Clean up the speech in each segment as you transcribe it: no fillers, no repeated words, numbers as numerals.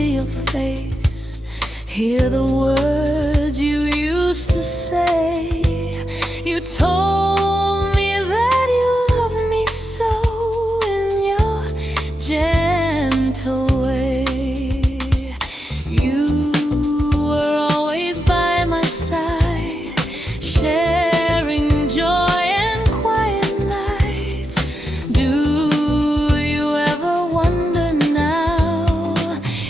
see your face, hear the words you used to say. You told me that you love me so in your gentle way. You were always by my side, sharing joy and quiet nights. Do you ever wonder now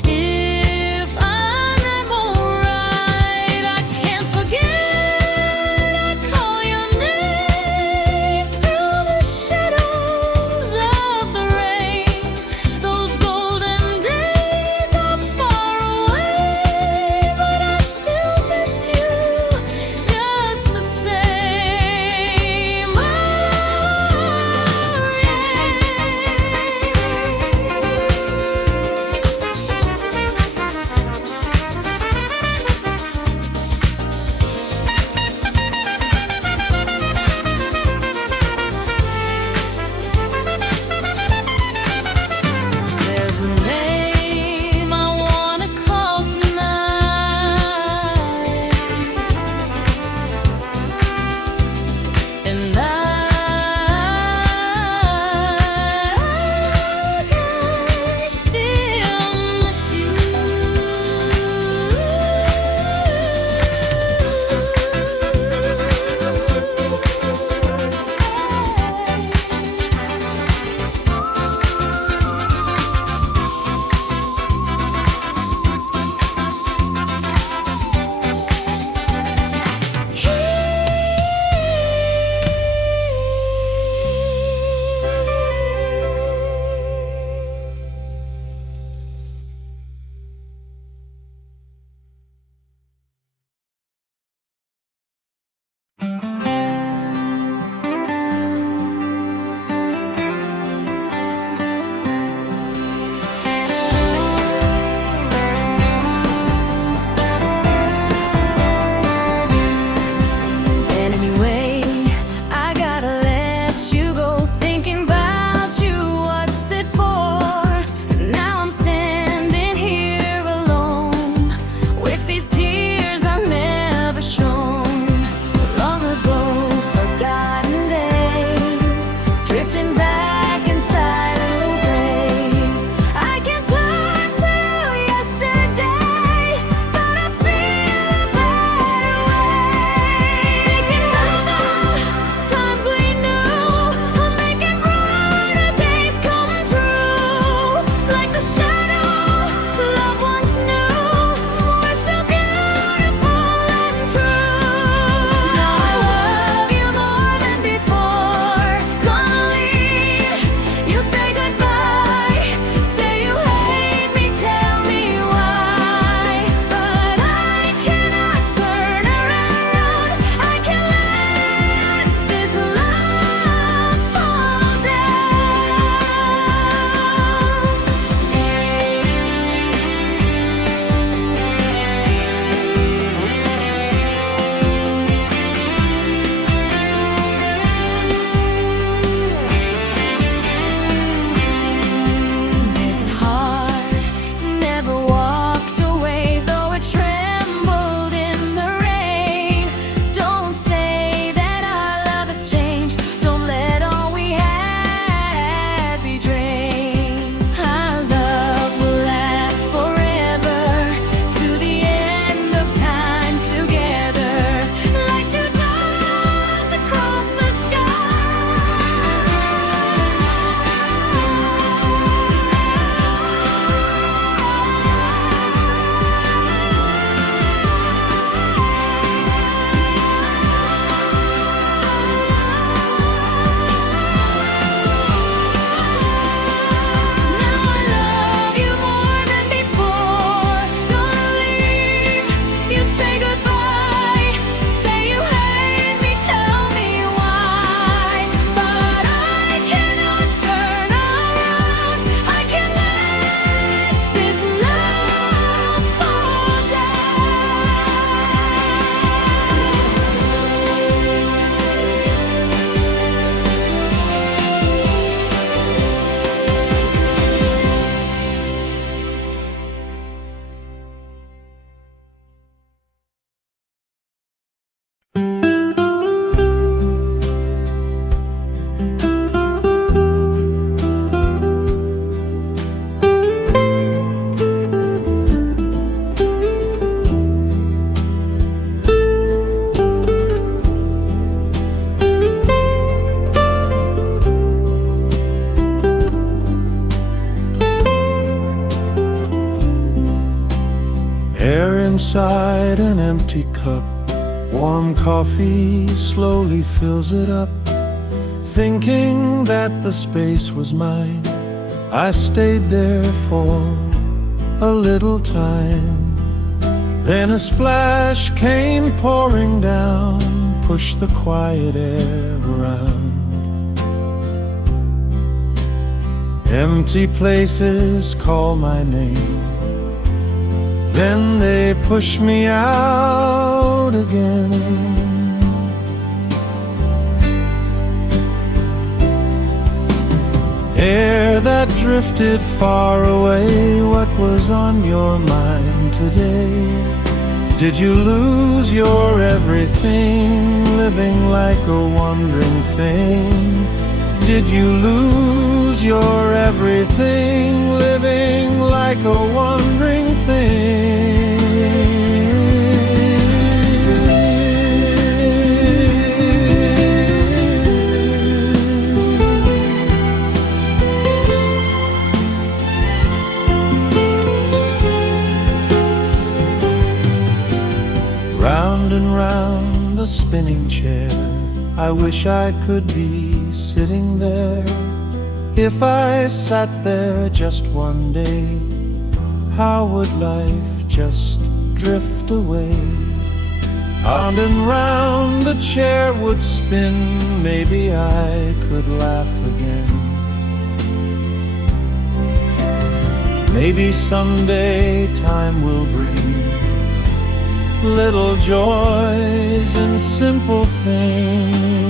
if I'm alright? I can't forget I call your name Air inside an empty cup, warm coffee slowly fills it up. Thinking that the space was mine, I stayed there for a little time. Then a splash came pouring down, pushed the quiet air around. Empty places call my name, then they push me out again. Air that drifted far away, what was on your mind today? Did you lose your everything, living like a wandering thing? Did you lose your everything, living like a wandering thing? Round and round the spinning chair, I wish I could be sitting there. If I sat there just one day, how would life just drift away? Round and round the chair would spin, maybe I could laugh again. Maybe someday time will bring little joys and simple things.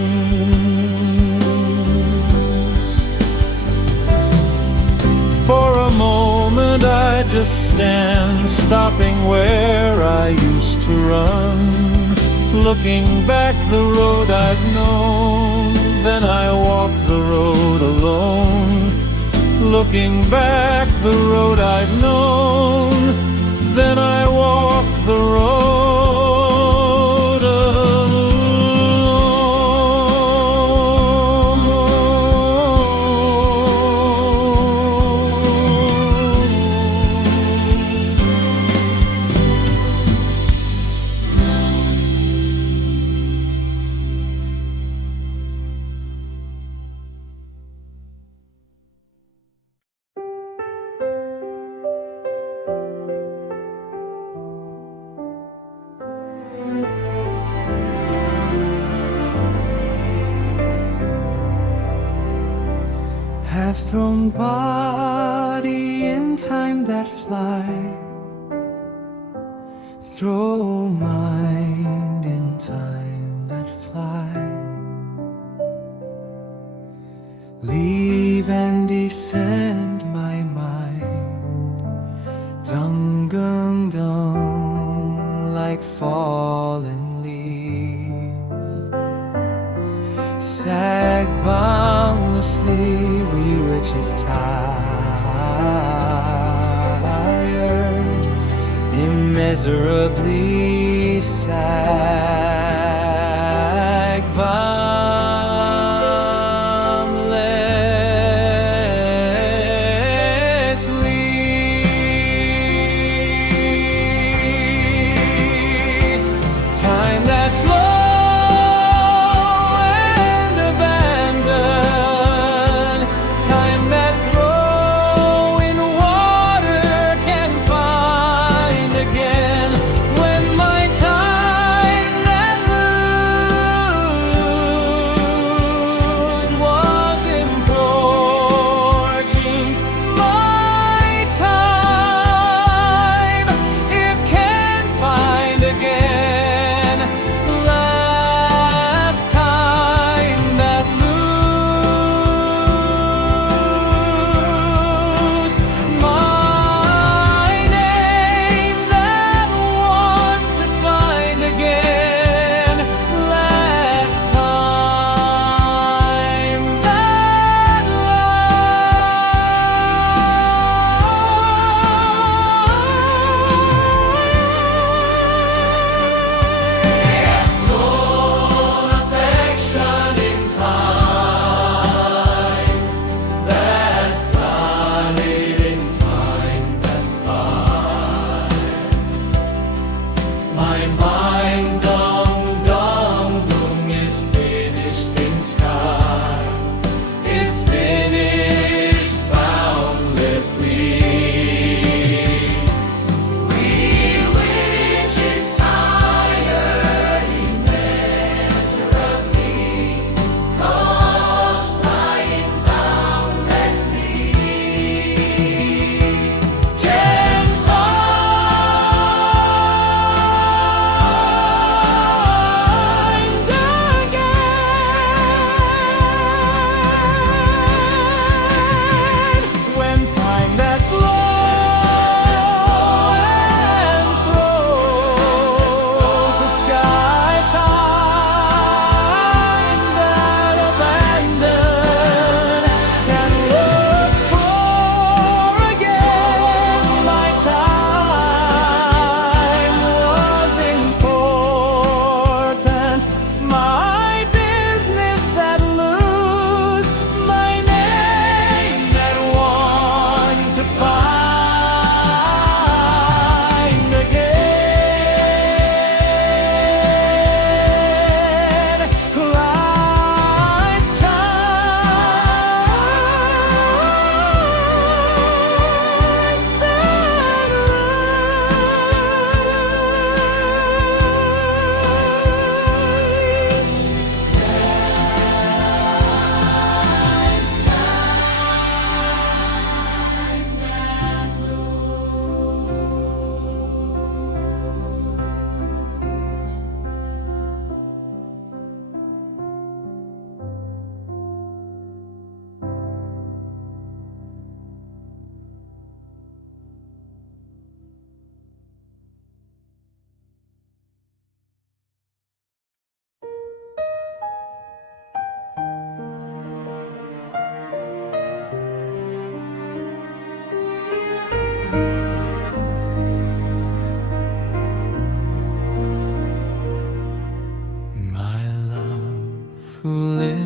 For a moment I just stand, stopping where I used to run, looking back the road I've known. Then I walk the road alone, looking back the road I've known. Then I walk the road alone. Have thrown body in time that fly, throw mind in time that fly, leave and descend my mind, dung like fallen leaves, sag boundlessly, we which is tired, immeasurably sag boundlessly. Time that flow and abandon, time that throw in water can find again. When my time that lose was important, my time, if can find again, last time that lose, my name that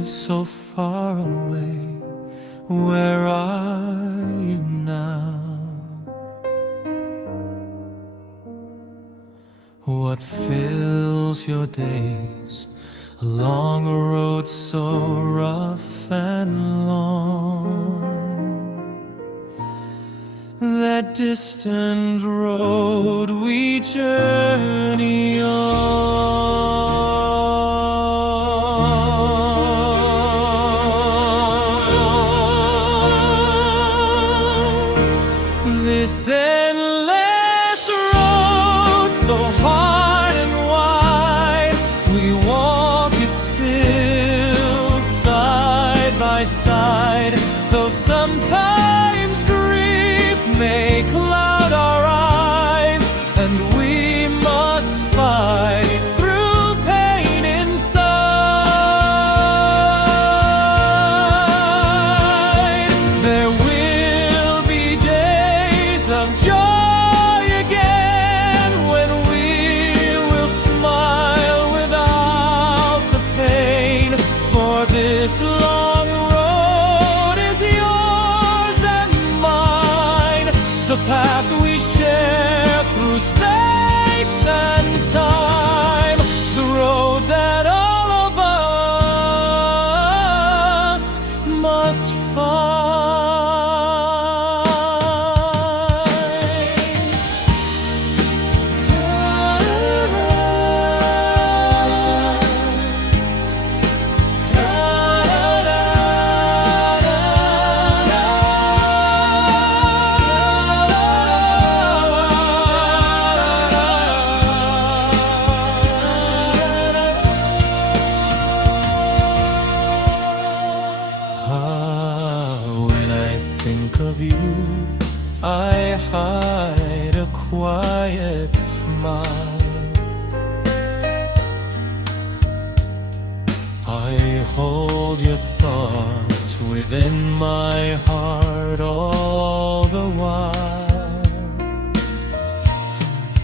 so far away. Where are you now? What fills your days along a road so rough and long? That distant road we journey on. This endless road so hard and wide, we walk it still side by side. Though sometimes grief may cloud our eyes, and we must fight through pain inside. There will be days of joy again, when we will smile without the pain. For this long road is yours and mine, the path we share through space and time, the road that all of us must find. When I think of you, I hide a quiet smile. I hold your thoughts within my heart all the while.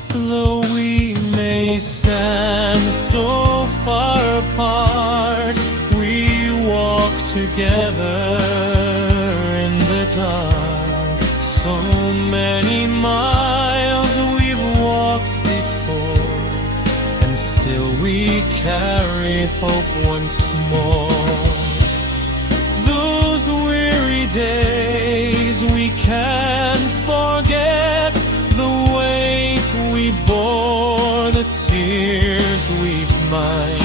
Though we may stand so far apart, we walk together in the dark. So many miles we've walked before, and still we carry hope once more. Those weary days we can't forget, the weight we bore, the tears we've mined.